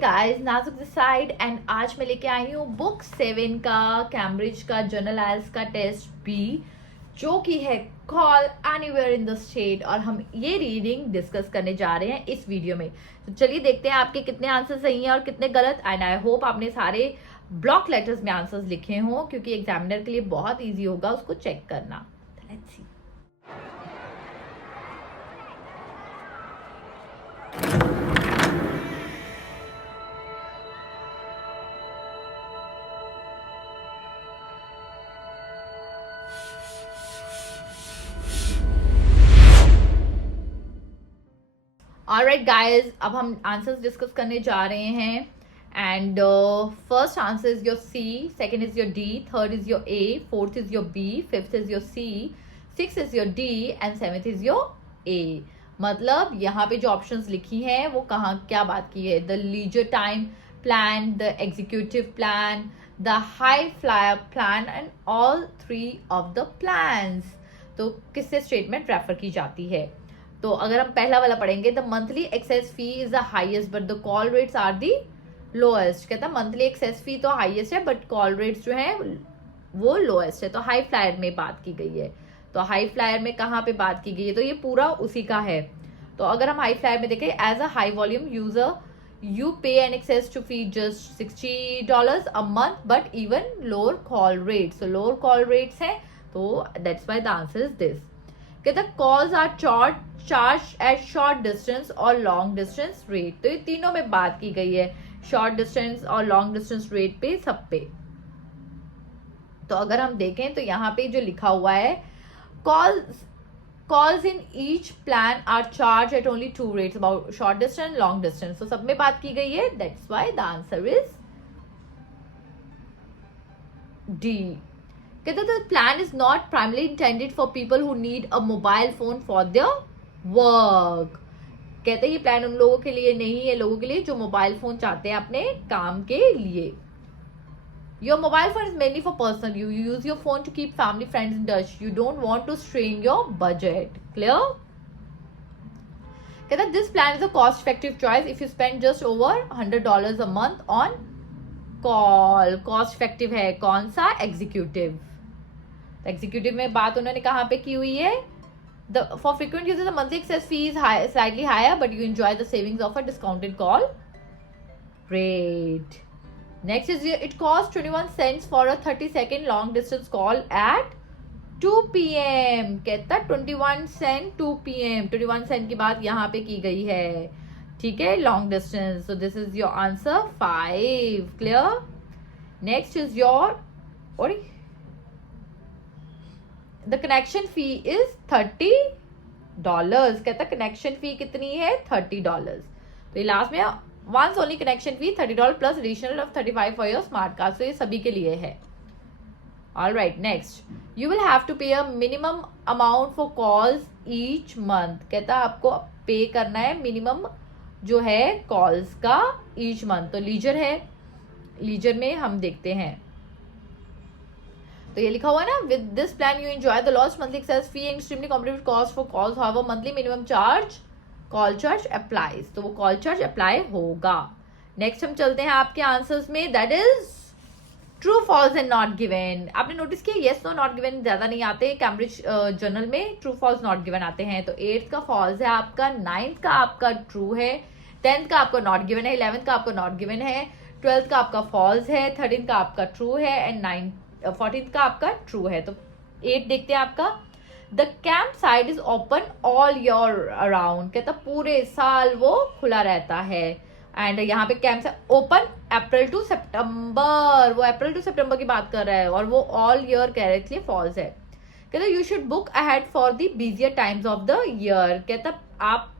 Guys, नाजुक this side and आज मैं लेके आई हूँ बुक 7 का कैम्ब्रिज का जनरल आइल्स का टेस्ट बी, जो कि है call anywhere in the state. और हम ये रीडिंग डिस्कस करने जा रहे हैं इस वीडियो में। तो चलिए देखते हैं आपके कितने आंसर सही हैं और कितने गलत। एंड आई होप आपने सारे ब्लॉक लेटर्स में आंसर्स लिखे हों, क्योंकि एग्जामिनर के लिए बहुत ईजी होगा उसको चेक करना। Let's see. ऑलराइट गाइस, अब हम आंसर्स डिस्कस करने जा रहे हैं। And first answer is your C, second is your D, third is your A, fourth is your B, fifth is your C, six is your D and seventh is your A. मतलब यहाँ पे जो options लिखी हैं वो कहाँ क्या बात की है? The leisure time plan, the executive plan, the high flyer plan and all three of the plans. तो किससे स्टेटमेंट रेफर की जाती है? तो अगर हम पहला वाला पढ़ेंगे, the monthly access fee is the highest but the call rates are the lowest. कहता मंथली एक्सेस फी तो हाईएस्ट है बट कॉल रेट्स जो है वो लोएस्ट है। तो हाई फ्लायर में बात की गई है। तो हाई फ्लायर में कहाँ पे बात की गई है? तो ये पूरा उसी का है। तो अगर हम हाई फ्लायर में देखें, as a high volume user you pay an access to fee just $60 a month but even lower call rates. So lower call rates है, तो that's why the answer is this. कहता calls are charged at short distance और long distance rate. तो ये तीनों में बात की गई है, short distance और long distance rate पे, सब पे। तो अगर हम देखें तो यहाँ पे जो लिखा हुआ है, calls in each plan are charged at only two rates, about short distance, long distance. तो सब में बात की गई है, that's why the answer is D. कहते the plan is not primarily intended for people who need a mobile phone for their work. कहते ये प्लान उन लोगों के लिए नहीं है, लोगों के लिए जो मोबाइल फोन चाहते हैं अपने काम के लिए। Your mobile phone is mainly for personal use. You use your phone to keep family, friends in touch. You don't want to strain your budget. Clear? कहता this plan is a cost-effective choice if you spend just over $100 a month on call. Cost-effective है कौन सा? Executive. Executive में बात उन्होंने कहाँ पे की हुई है? For frequent users, the monthly excess fee is slightly higher, but you enjoy the savings of a discounted call rate. Next is it costs 21 cents for a 30-second long distance call at 2 PM. कहता 21 cent 2 PM, 21 cent की बात यहाँ पे की गई है, ठीक है, long distance. So this is your answer 5. Clear? Next is your the connection fee is $30. कहता connection fee कितनी है? $30. तो ये लास्ट में once only connection fee $30 plus additional of 35 for your smart card. So ये सभी के लिए है. Alright, next you will have to pay a minimum amount for calls each month. कहता आपको पे करना है मिनिमम जो है calls का each month. तो लीजर है, लीजर में हम देखते हैं तो ये लिखा हुआ है ना, with this plan you enjoy the lowest monthly excess fee and extremely competitive cost for calls. However, monthly minimum charge call charge applies, तो वो कॉल चार्ज अप्लाई होगा। नेक्स्ट हम चलते हैं आपके आंसर्स में, that is true, false and not given. आपने notice किया येस नो नॉट गिवन ज्यादा नहीं आते कैम्ब्रिज जर्नल में, ट्रू फॉल्स नॉट गिवन आते हैं। तो 8th का फॉल्स है आपका, 9th का आपका ट्रू है, 10th का आपका नॉट गिवन है, 11th का आपका नॉट गिवन है, 12th का आपका फॉल्स है, 13th का आपका ट्रू है एंड 14th का आपका ट्रू है। तो 8 देखते हैं आपका, the camp site is open all year around. कहता पूरे साल वो खुला रहता है। एंड यहाँ पे कैंप ओपन अप्रैल टू सितंबर, वो अप्रैल टू सितंबर की बात कर रहा है और वो ऑल ईयर कह रहे थे, फॉल्स है। कहता you should book ahead for the busier times of the year. कहता आप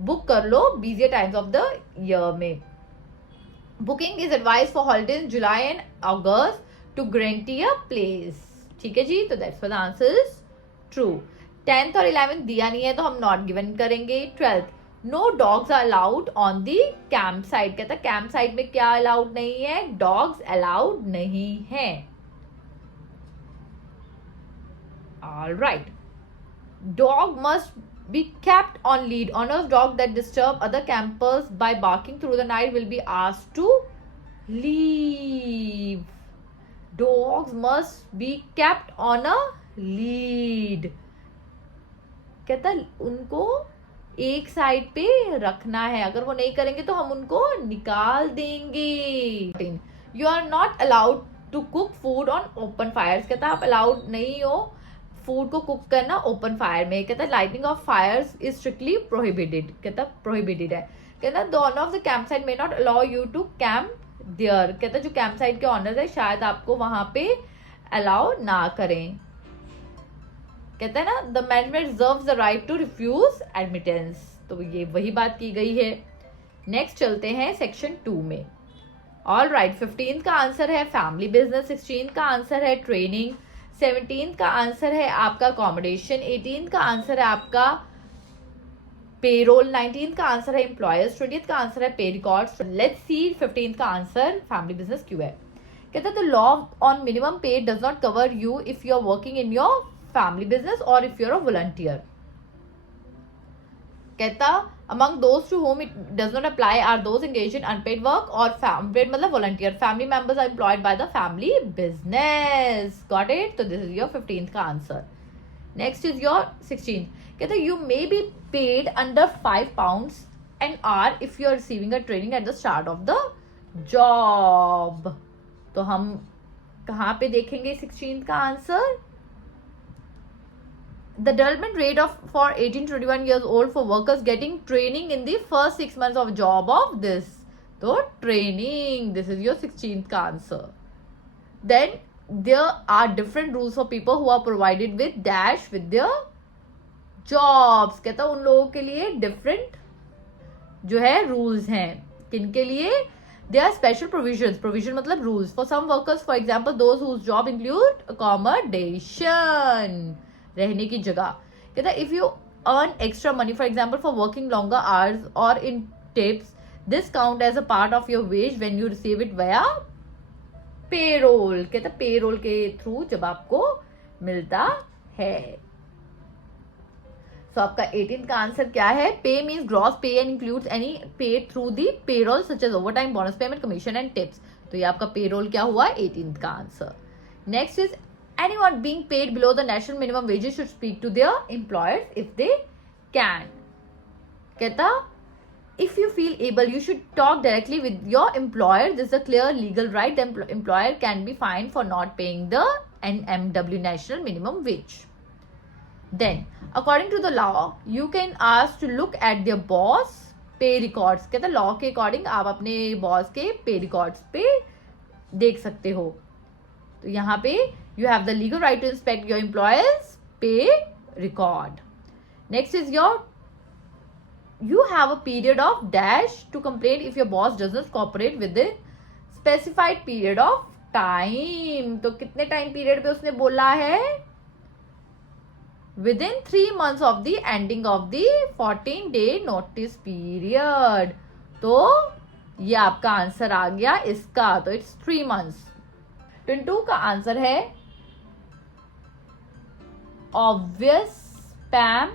बुक कर लो busier times of the year में। Booking is advise for holidays in July and August to guarantee a place. ठीक है जी, तो that's for the answers true. 10th और 11th दिया नहीं है तो हम नॉट गिवन करेंगे। 12th, no dogs are allowed on the camp site. कहता कैंप साइट में क्या अलाउड नहीं है? डॉग्स अलाउड नहीं है। Alright, dog must be kept on lead. Owners dog that disturb other campers by barking through the night will be asked to leave. Dogs must be kept on a lead. कहता उनको एक side पे रखना है, अगर वो नहीं करेंगे तो हम उनको निकाल देंगे. You are not allowed to cook food on open fires. कहता आप अलाउड नहीं हो फूड को कुक करना ओपन फायर में. कहता lighting of fires is strictly prohibited. कहता प्रोहिबिटेड है. कहता the owner of the camp site may not allow you to camp there. कहता जो कैंप साइट के ऑनर है शायद आपको वहां पे अलाउ ना करें. कहता है ना the management reserves the right to refuse admittance. तो ये वही बात की गई है. नेक्स्ट चलते हैं सेक्शन 2 में. ऑल राइट, 15 का आंसर है फैमिली बिजनेस, 16 का आंसर है ट्रेनिंग, 17 का आंसर है आपका अकोमोडेशन, 18 का आंसर है आपका पेरोल, 19 का आंसर है एम्प्लॉयर्स, 20 का आंसर है पे रिकॉर्ड्स. लेट्स सी 15 का आंसर फैमिली बिजनेस क्यों है. कहता है the law on minimum pay does not cover you if you are working in your family business और if you are a volunteer. कहता among those to whom it does not apply are those engaged in unpaid work or paid मतलब volunteer. Family members are employed by the family business. Got it? So this is your 15th का answer. Next is your 16th. कहता you may be paid under £5 an hour if you are receiving a training at the start of the job. तो हम कहाँ पे देखेंगे 16th का answer. The development rate for 18 to 21 years old for workers getting training in the first 6 months of job of this. So training, this is your 16th का answer. Then there are different rules for people who are provided with dash with their jobs. कहता उन लोगों के लिए different जो है rules हैं. किनके लिए? There are special provisions. Provision मतलब rules. For some workers, for example, those whose job include accommodation. रहने की जगह. कहता if you earn extra money for example for working longer hours or in tips this count as a part of your wage when you receive it via payroll. कहता payroll के through जब आपको मिलता है. सो आपका 18 का आंसर क्या है. Pay means gross pay and includes any pay through the payroll such as over time, bonus payment, commission and tips. तो ये आपका पेरोल क्या हुआ 18 का answer. Next is anyone being paid below the national minimum wages should speak to their employers if they can. कहता if you feel able you should talk directly with your employer. This is a clear legal right. The employer can be fined for not paying the NMW national minimum wage. Then according to the law you can ask to look at their boss pay records. कहता law के according आप अपने boss के pay records पे देख सकते हो. तो यहाँ पे you have the legal right to inspect your employer's pay record. Next is you have a period of dash to complain if your boss doesn't cooperate with the specified period of time. तो कितने time period पे उसने बोला है. Within 3 months of the ending of the 14-day notice period. तो ये आपका answer आ गया इसका. तो it's 3 months. 22 का आंसर है obvious spam.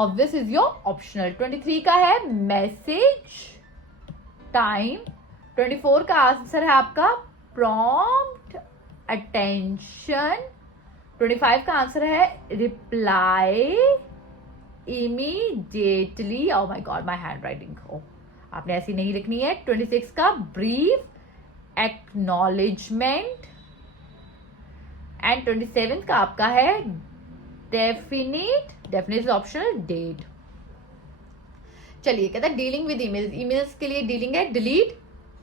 obvious is your optional. 23 का है message time. 24 का आंसर है आपका prompt attention. 25 का आंसर है reply immediately. oh my god my handwriting. आपने ऐसी नहीं लिखनी है. 26 का brief acknowledgement. एंड 27 का आपका है डेफिनेट ऑप्शनल डेट. चलिए कहता है डीलिंग विद ईमेल्स. ईमेल्स के लिए डीलिंग है डिलीट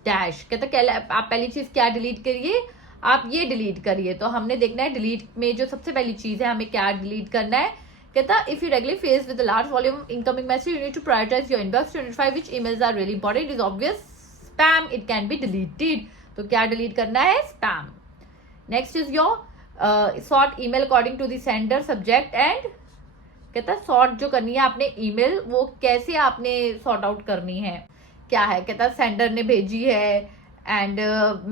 डैश. कहता आप पहली चीज क्या डिलीट करिए, आप ये डिलीट करिए. तो हमने देखना है डिलीट में जो सबसे पहली चीज है हमें क्या डिलीट करना है. कहता if you regularly face with large volume incoming message you need to prioritise your inbox to identify which emails are really important. It is obvious spam. It can be deleted. तो क्या delete करना है spam. Next is your sort email according to the sender subject and. कहता है sort जो करनी है आपने ईमेल वो कैसे आपने सॉर्ट आउट करनी है. क्या है कहता है सेंडर ने भेजी है एंड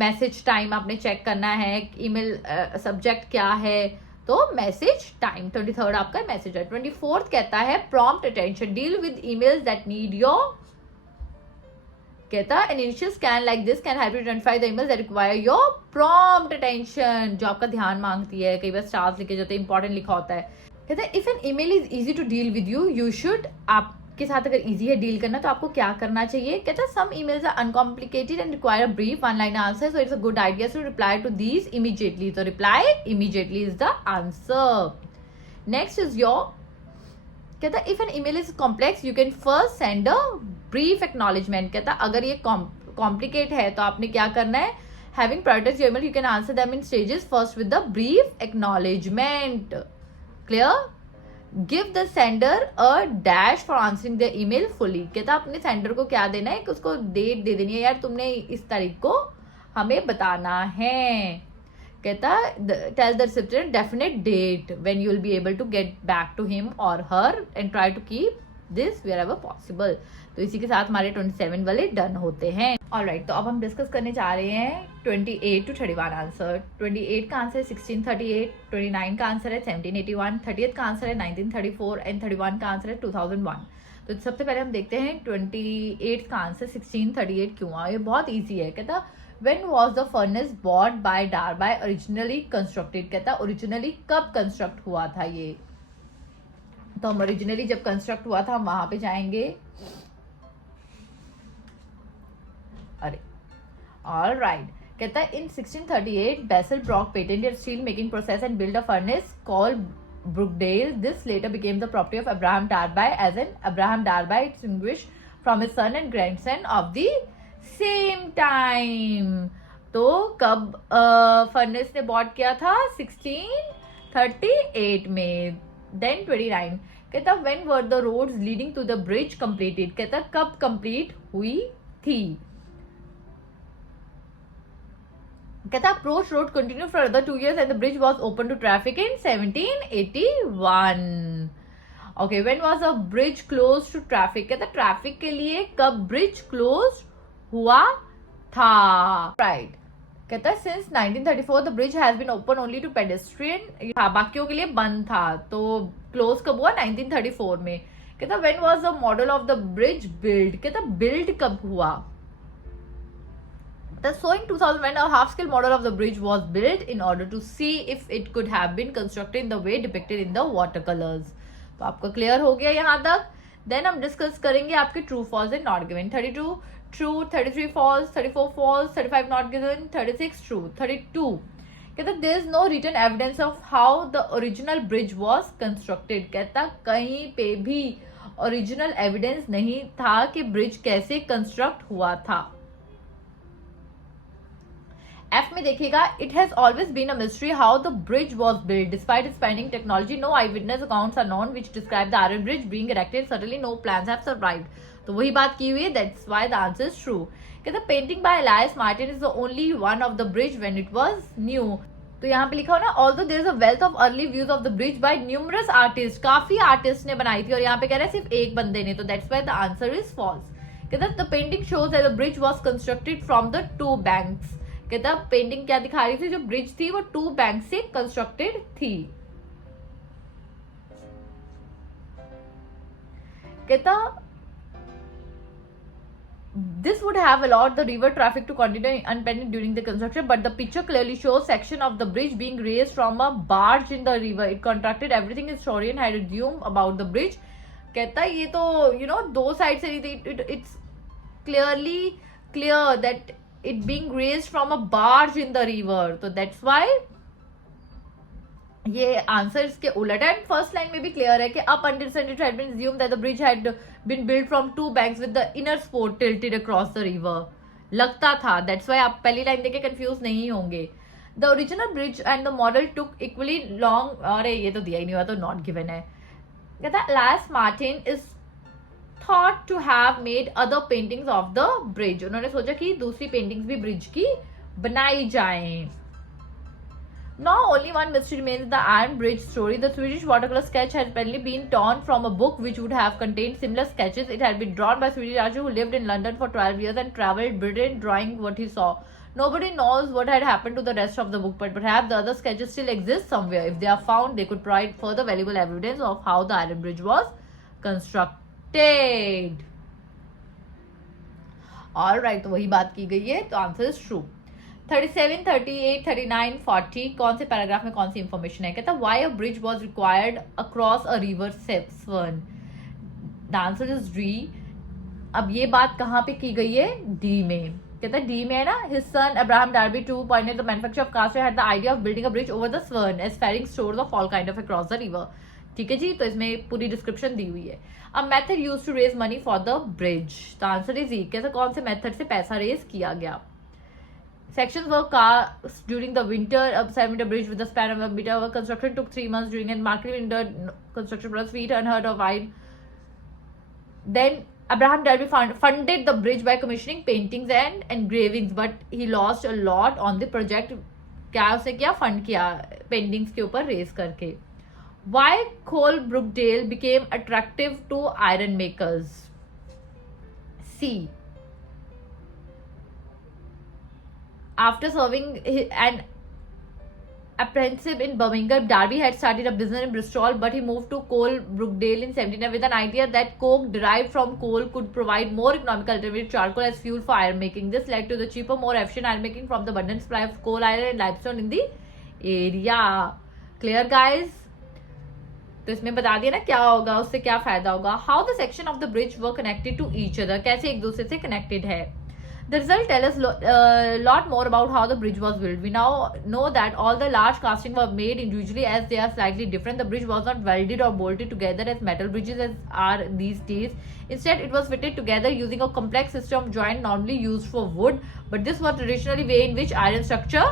मैसेज टाइम आपने चेक करना है. ईमेल सब्जेक्ट क्या है तो मैसेज टाइम 23rd आपका मैसेज है। 24th कहता है prompt attention, deal with emails that need your, कहता है an initial scan like this can help you identify the emails that require your prompt attention, जो आपका ध्यान मांगती है। कई बार स्टार्स लिखे जाते हैं, इंपॉर्टेंट लिखा होता है। कहता है if an email is easy to deal with you, you should, आपके साथ अगर इजी है डील करना तो आपको क्या करना चाहिए। कहता है some emails are uncomplicated and require a brief one line answer, so it's a good idea to reply to these immediately. तो reply immediately is the answer. Next is your, कहता है if an email is complex you can first send a brief acknowledgement. कहता है अगर ये complicate है तो आपने क्या करना है, having prioritise your email you can answer them in stages, first with the brief acknowledgement. Clear? Give the sender a dash for answering the email fully. कहता है अपने सेंडर को क्या देना है कि उसको डेट दे देनी है, यार तुमने इस तारीख को हमें बताना है। कहता tell the recipient definite date when you will be able to get back to him or her and try to keep this wherever possible. तो इसी के साथ हमारे 27 वाले डन होते हैं। ऑलराइट, तो अब हम डिस्कस करने जा रहे हैं 28 to 31 आंसर। 28 का आंसर है 1638, 29 का आंसर है 1781, 30th का आंसर है 1934 एंड 31 का आंसर है 2001। तो सबसे पहले हम देखते हैं 28 का आंसर 1638 क्यों आया। ये बहुत ईजी है। कहता When was the furnace bought by Darby originally constructed? कहता ओरिजिनली कब कंस्ट्रक्ट हुआ था ये। तो हम ओरिजिनली जब कंस्ट्रक्ट हुआ था हम वहां पे जाएंगे। अरे ऑल राइट, कहता है in 1638 Basil Brooke patented steel making process and build a furnace called Brookdale. This later became the property of Abraham Darby, as in Abraham Darby distinguished from his son and grandson of the same time. तो कब furnace ने bot किया था 1638 में। Then 29 कहता when were the roads leading to the bridge completed. कहता कब complete हुई थी। कहता approach road continue for other 2 years and the bridge was open to traffic in 1781। Okay, when was a bridge close to traffic. कहता traffic के लिए कब bridge close हुआ था। राइट, कहता है since 1934 the bridge has been open only to pedestrian. हाँ, बाकियों के लिए बंद था। तो क्लोज कब हुआ 1934 में। कहता when was the model of the bridge build. कहता बिल्ड कब हुआ। So in 2001 a half scale model of the bridge was built in order to see if it could have been constructed in the way depicted in the watercolors. तो आपका clear हो गया यहाँ तक। Then हम discuss करेंगे आपके true false and not given. 32 true, 33 false, 34 false, 35 not given, 36 true, 32 कहता there is no written evidence of how the original bridge was constructed. कहता कहीं पे भी ओरिजिनल एविडेंस नहीं था कि ब्रिज कैसे कंस्ट्रक्ट हुआ था। एफ में देखिएगा it has always been a mystery how the bridge was build despite expanding technology. No eyewitness accounts are known which describe the iron bridge being erected. Certainly no plans have survived. तो वही बात की हुई है, that's why the answer is true. कहता painting by Elias Martin is the only one of the bridge when it was new. तो यहाँ पे लिखा हो ना although there is a wealth of early views of the bridge by numerous artist. काफी artist ने बनाई थी और यहाँ पे कह रहा है सिर्फ एक बंदे ने, तो that's why the answer is false. कहता the painting shows that the bridge was constructed from the 2 banks। कहता पेंटिंग क्या दिखा रही थी, जो ब्रिज थी वो 2 banks से कंस्ट्रक्टेड थी। कहता this would have allowed the river traffic to continue unimpeded during the construction, but the picture clearly shows section of the bridge being raised from a barge in the river. It contracted everything historian had assumed about the bridge. कहता ये तो दो side से it's clearly clear that it being raised from a barge in the river, so that's why ये answer इसके उलट है। First line में भी क्लियर है कि up until century it had been assumed that the bridge had been built from 2 banks with the inner sport tilted across the river। लगता था, that's why आप पहली लाइन देखे कंफ्यूज नहीं होंगे। The original bridge and the model took equally long। अरे ये तो दिया ही नहीं हुआ, तो नॉट गिवन है। कहता Elias Martin is thought to have made other paintings of the bridge। उन्होंने सोचा कि दूसरी पेंटिंग्स भी ब्रिज की बनाई जाएं। Now only one mystery remains: the Iron Bridge story. The Swedish watercolor sketch has apparently been torn from a book which would have contained similar sketches. It had been drawn by a Swedish artist who lived in London for 12 years and travelled Britain drawing what he saw. Nobody knows what had happened to the rest of the book, but perhaps the other sketches still exist somewhere. If they are found, they could provide further valuable evidence of how the Iron Bridge was constructed. Alright, तो वही बात की गई है, तो answer is true. 37, 38, 39, 40 कौन से paragraph में कौन सी इंफॉर्मेशन है? कहता why a bridge was required across a river seven. The answer is D. अब ये बात कहाँ पे की गई है? डी में. कहता है डी में है ना. His son Abraham Darby two pointed the manufacture of cast had the idea of building a bridge over the Severn as ferrying stores of all kind of across the river. ठीक है जी, तो इसमें पूरी description दी हुई है. A method used to raise money for the bridge. The answer is E. कैसे कौन से मेथड से पैसा रेज किया गया? Sections were cast during the winter. A 7-meter bridge with a span of a meter. Construction took 3 months during and market winter. Construction plus feet unheard of wide. Then Abraham Darby funded the bridge by commissioning paintings and engravings, but he lost a lot on the project. क्या उसे क्या fund किया paintings के ऊपर race करके. Why Cole Brookdale became attractive to iron makers? C. After serving an apprenticeship in Birmingham, Darby had started a business in Bristol, but he moved to Cole Brookdale in 17 with an idea that coke derived from coal could provide more economical alternative charcoal as fuel for iron making. This led to the cheaper, more efficient iron making from the abundant supply of coal, iron and limestone in the area. Clear guys? तो इसमें बता दिया ना क्या होगा, उससे क्या फायदा होगा. How the section of the bridge were connected to each other. कैसे एक दूसरे से connected है. The result tells us a lot more about how the bridge was built. We now know that all the large castings were made individually as they are slightly different. The bridge was not welded or bolted together as metal bridges as are these days. Instead, it was fitted together using a complex system of joint normally used for wood. But this was traditionally way in which iron structure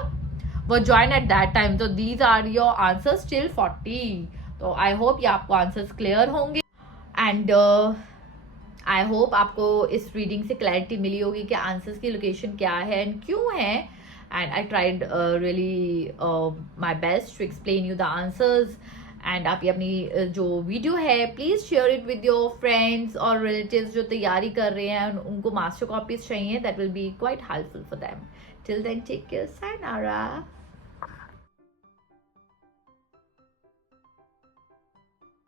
were joined at that time. So these are your answers till 40. So I hope ये आपको answers clear होंगे. And I hope आपको इस reading से clarity मिली होगी कि answers की location क्या है एंड क्यों है. And I tried really my best to explain you the answers. And आप ये अपनी जो वीडियो है please share it with your friends और रिलेटिव्स जो तैयारी कर रहे हैं, उनको मास्टर कॉपीज चाहिए. That will be quite helpful for them. Till then take care. Sayonara.